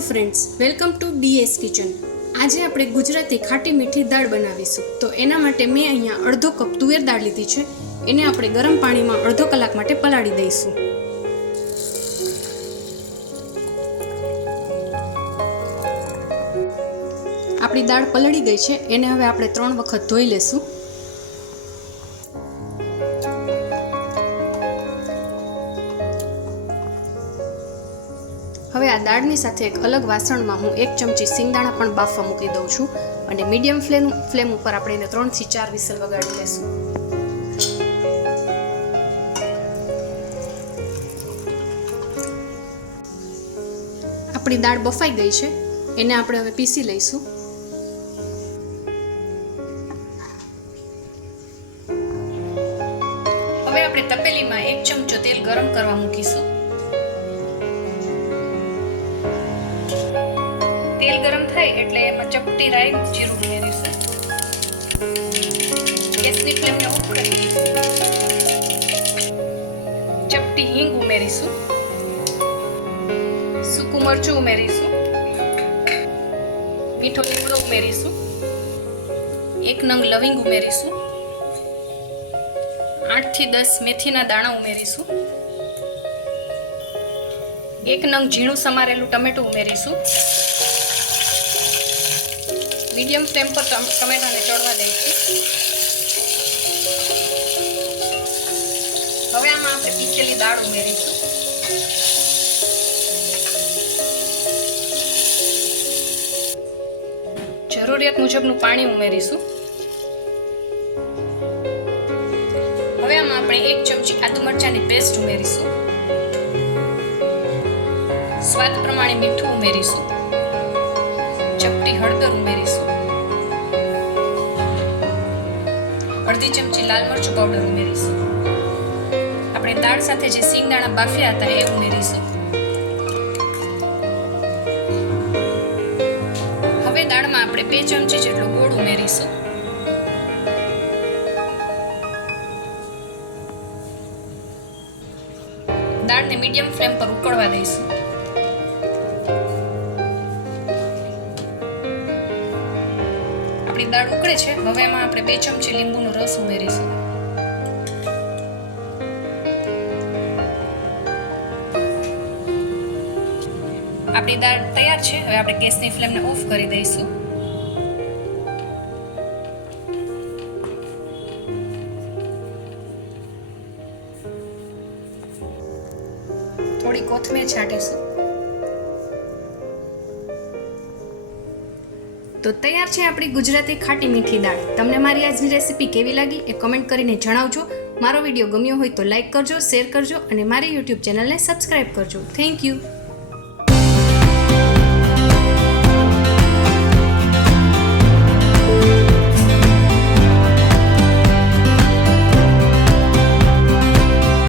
Hello friends, welcome to DS kitchen. આજે આપણે ગુજરાતી ખાટી મીઠી દાળ બનાવીશું। તો એના માટે મેં અહીંયા અડધો કપ તુવેર દાળ લીધી છે। એને આપણે ગરમ પાણીમાં અડધો કલાક માટે પલાળી દઈશું। આપણી દાળ પલળી ગઈ છે, એને હવે આપણે 3 વખત ધોઈ લેશું। હવે આ દાળની સાથે એક અલગ વાસણમાં હું 1 ચમચી સિંગદાણા પણ બાફવા મૂકી દઉં છું અને મીડિયમ ફ્લેમ ઉપર આપણે એને 3 થી 4 વિસલ વગાડી લેશું। આપણી દાળ બફાઈ ગઈ છે, એને આપણે હવે પીસી લઈશું। હવે આપણે તપેલીમાં 1 ચમચો તેલ ગરમ કરવા મૂકીશું। તેલ ગરમ થાય એટલે એમાં ચપટી રાઈ જીરું ઉમેરીશું। ગેસની ફ્લેમને ઓફ કરી દઈશું। ચપટી હિંગ ઉમેરીશું। સૂકું મરચું ઉમેરીશું। મીઠો લીમડો ઉમેરીશું। 1 નંગ લવિંગ ઉમેરીશું। 8 થી 10 મેથીના દાણા ઉમેરીશું। 1 નંગ ઝીણું સમારેલું ટમેટું ઉમેરીશું। મીડિયમ ફ્લેમ પર ટમેટાને ચડવા દઈશું। હવે આમાં આપણે પીસેલી દાળ ઉમેરીશું। જરૂરિયાત મુજબનું પાણી ઉમેરીશું। હવે આમાં આપણે 1 ચમચી આદુ મરચાંની પેસ્ટ ઉમેરીશું। સ્વાદ પ્રમાણે મીઠું ઉમેરીશું। ચપટી હળદર ઉમેરીશું। અડધી ચમચી લાલ મરચું પાવડર ઉમેરીશું। આપણે દાળ સાથે જે સિંગદાણા બાફ્યા હતા એ ઉમેરીશું। હવે દાળમાં આપણે 2 ચમચી જેટલો ગોળ ઉમેરીશું। દાળને મીડિયમ ફ્લેમ પર ઉકળવા દઈશું। દાળ ઉકળે છે, હવે એમાં આપણે 2 ચમચી લીંબુનો રસ ઉમેરીશું। આપણી દાળ તૈયાર છે, હવે આપણે ગેસની ફ્લેમને ઓફ કરી દઈશું। થોડી કોથમીર છાંટીશું। તો તૈયાર છે આપણી ગુજરાતી ખાટી મીઠી દાળ। તમને મારી આજની રેસીપી કેવી લાગી એ કમેન્ટ કરીને જણાવજો। મારો વિડીયો ગમ્યો હોય તો લાઈક કરજો, શેર કરજો અને મારી યુટ્યુબ ચેનલને સબસ્ક્રાઈબ કરજો। Thank you.